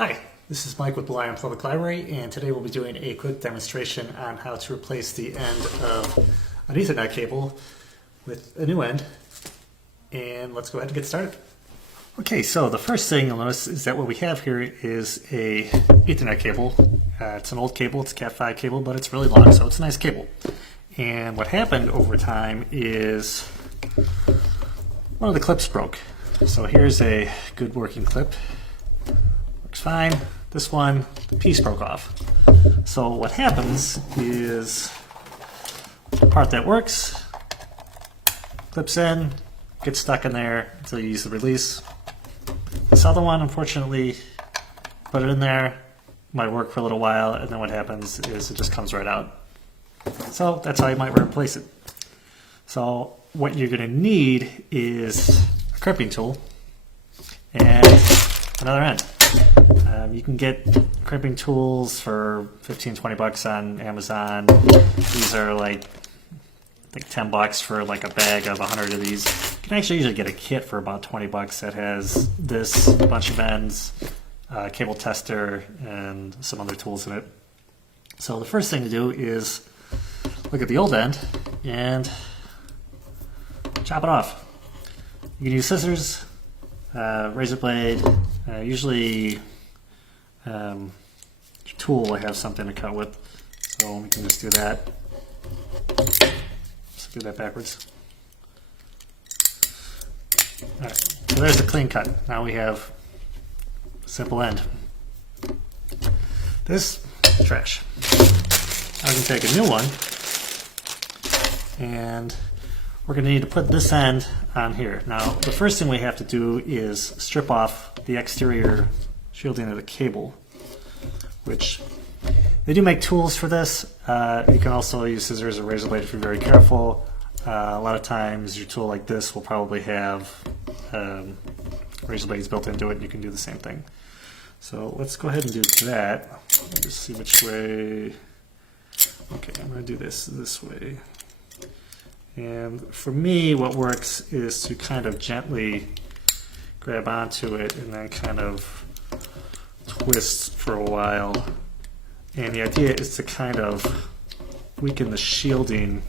Hi, this is Mike with Blue Iron Public Library, and today we'll be doing a quick demonstration on how to replace the end of an Ethernet cable with a new end. And let's go ahead and get started. Okay, so the first thing you'll notice is that what we have here is a Ethernet cable. It's an old cable, it's a Cat5 cable, but it's really long, so it's a nice cable. And what happened over time is one of the clips broke. So here's a good working clip. Works fine. This one, the piece broke off. So what happens is the part that works clips in, gets stuck in there until you use the release. This other one, unfortunately, put it in there, might work for a little while, and then what happens is it just comes right out. So that's how you might replace it. So what you're going to need is a crimping tool and another end. You can get crimping tools for 15-20 bucks on Amazon. These are like 10 bucks for like a bag of 100 of these. You can actually usually get a kit for about 20 bucks that has this, a bunch of ends, cable tester, and some other tools in it. So the first thing to do is look at the old end and chop it off. You can use scissors, razor blade, usually tool I have something to cut with, so we can just do that. Let's do that backwards. Alright, so there's the clean cut. Now we have a simple end. This trash. I can take a new one and we're going to need to put this end on here. Now the first thing we have to do is strip off the exterior shielding of the cable, which they do make tools for this. You can also use scissors or razor blade if you're very careful. A lot of times your tool like this will probably have razor blades built into it, and you can do the same thing. So let's go ahead and do that. Let me just see which way. Okay, I'm going to do this way. And for me, what works is to kind of gently grab onto it and then kind of twist for a while. And the idea is to kind of weaken the shielding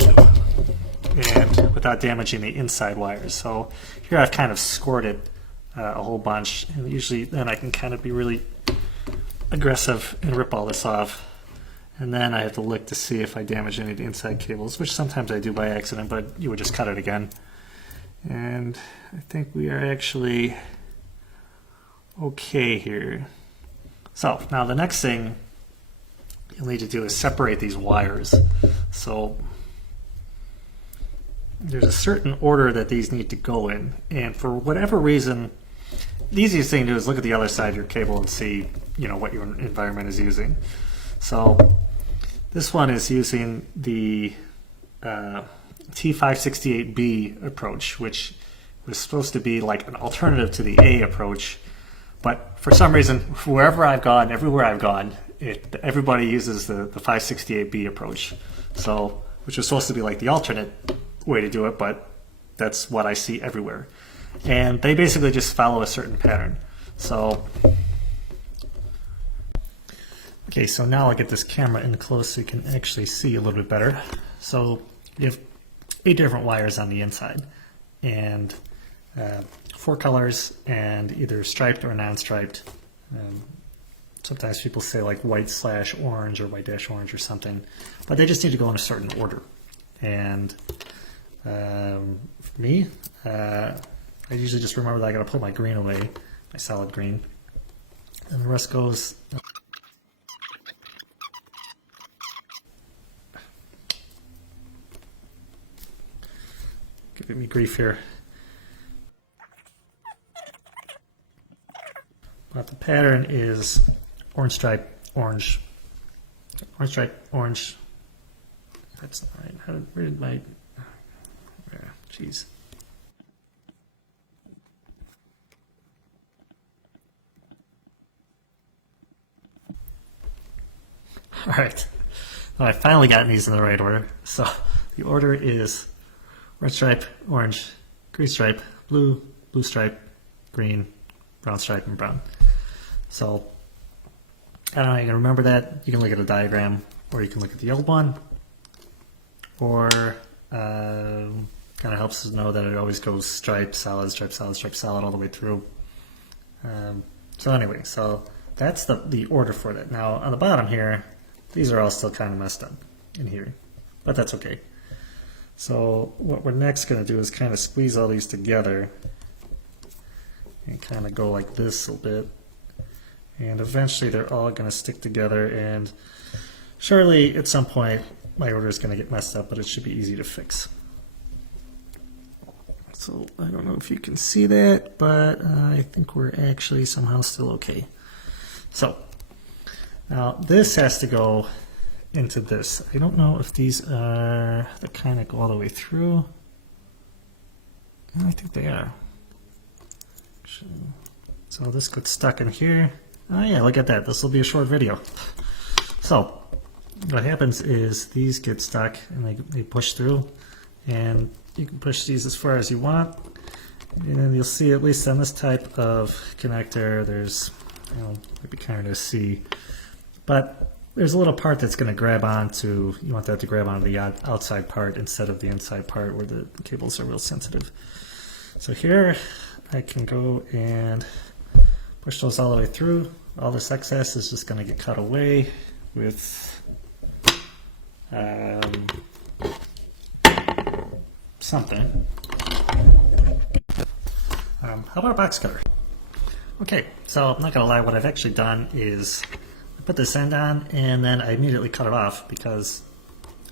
and without damaging the inside wires. So here I've kind of scored it a whole bunch, and usually then I can kind of be really aggressive and rip all this off. And then I have to look to see if I damage any of the inside cables, which sometimes I do by accident, but you would just cut it again. And I think we are actually okay here. So now the next thing you'll need to do is separate these wires. So there's a certain order that these need to go in, and for whatever reason, the easiest thing to do is look at the other side of your cable and see, what your environment is using. So this one is using the T568B approach, which was supposed to be like an alternative to the A approach. But for some reason, wherever I've gone, everywhere I've gone, everybody uses the 568B approach. So, which was supposed to be like the alternate way to do it, but that's what I see everywhere. And they basically just follow a certain pattern. So, okay, so now I'll get this camera in close so you can actually see a little bit better. So you have 8 different wires on the inside, and 4 colors, and either striped or non-striped. Sometimes people say like white/orange or white-orange or something, but they just need to go in a certain order. And for me, I usually just remember that I got to put my green away, my solid green, and the rest goes. Giving me grief here. But the pattern is orange stripe, orange, orange stripe, orange. That's not right. Where did my... Jeez. All right. Well, I finally gotten these in the right order. So the order is red stripe, orange, green stripe, blue, blue stripe, green, brown stripe and brown. So I don't know, you can remember that. You can look at a diagram, or you can look at the old one, or kind of helps us know that it always goes stripe, solid, stripe, solid, stripe, solid all the way through. So anyway, so that's the order for that. Now on the bottom here, these are all still kind of messed up in here, but that's okay. So what we're next going to do is kind of squeeze all these together and kind of go like this a little bit. And eventually they're all going to stick together, and surely at some point my order is going to get messed up, but it should be easy to fix. So I don't know if you can see that, but I think we're actually somehow still okay. So now this has to go into this. I don't know if these are the kind that go all the way through. I think they are. So this gets stuck in here. Oh yeah, look at that. This will be a short video. So what happens is these get stuck and they push through, and you can push these as far as you want. And you'll see, at least on this type of connector, there's, you know, maybe kind of see, but there's a little part that's going to grab onto, you want that to grab onto the outside part instead of the inside part where the cables are real sensitive. So here I can go and push those all the way through. All this excess is just going to get cut away with something. How about a box cutter? Okay, so I'm not going to lie, what I've actually done is I put this end on and then I immediately cut it off because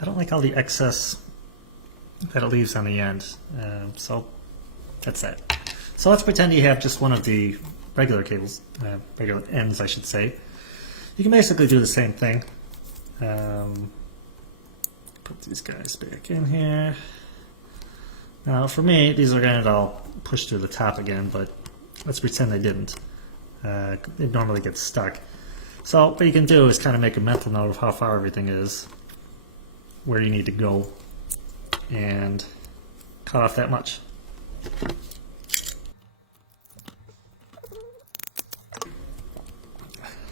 I don't like all the excess that it leaves on the end. So that's that. So let's pretend you have just one of the regular cables, regular ends I should say. You can basically do the same thing. Put these guys back in here. Now for me, these are going to all push through the top again, but let's pretend they didn't. They normally get stuck. So what you can do is kind of make a mental note of how far everything is, where you need to go, and cut off that much.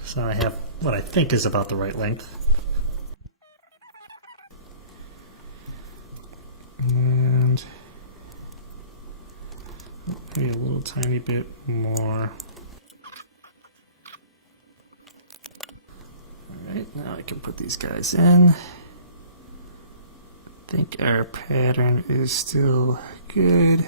So I have what I think is about the right length. And maybe a little tiny bit more. Alright, now I can put these guys in. I think our pattern is still good.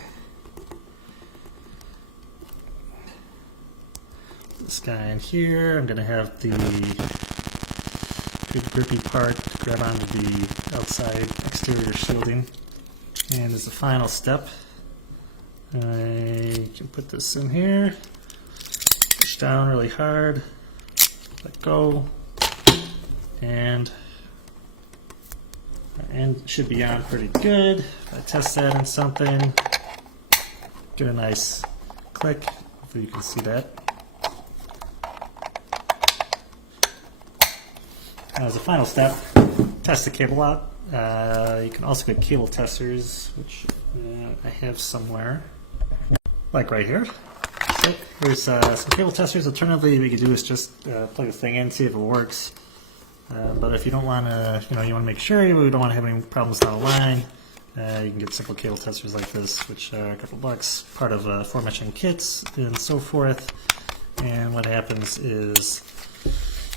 This guy in here, I'm going to have the big grippy part grab onto the outside exterior shielding. And as the final step, I can put this in here, push down really hard, let go, and our end should be on pretty good. If I test that in something, get a nice click, hopefully you can see that. As a final step, test the cable out. You can also get cable testers, which I have somewhere, like right here. So here's some cable testers. Alternatively, what you can do is just plug the thing in, see if it works. But if you don't want to, you want to make sure you don't want to have any problems down the line, you can get simple cable testers like this, which are a couple bucks, part of aforementioned kits and so forth. And what happens is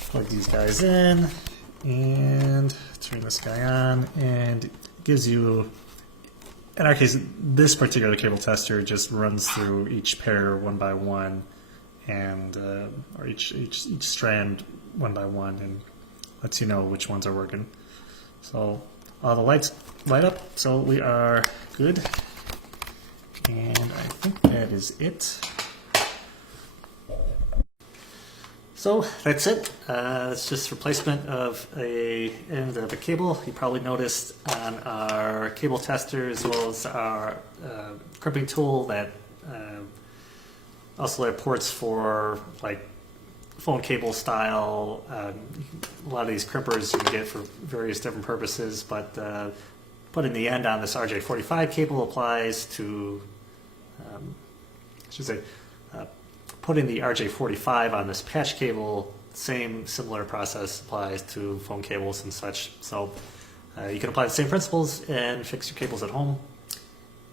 plug these guys in and turn this guy on, and it gives you, in our case, this particular cable tester just runs through each pair one by one, and or each strand one by one, and lets you know which ones are working. So all the lights light up, so we are good, and I think that is it. So that's it. It's just replacement of a end of a cable. You probably noticed on our cable tester as well as our crimping tool that also have ports for like phone cable style. A lot of these crimpers you can get for various different purposes, but putting the end on this RJ45 cable applies to, I should say, putting the RJ45 on this patch cable, similar process applies to phone cables and such. So you can apply the same principles and fix your cables at home.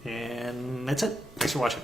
And that's it. Thanks for watching.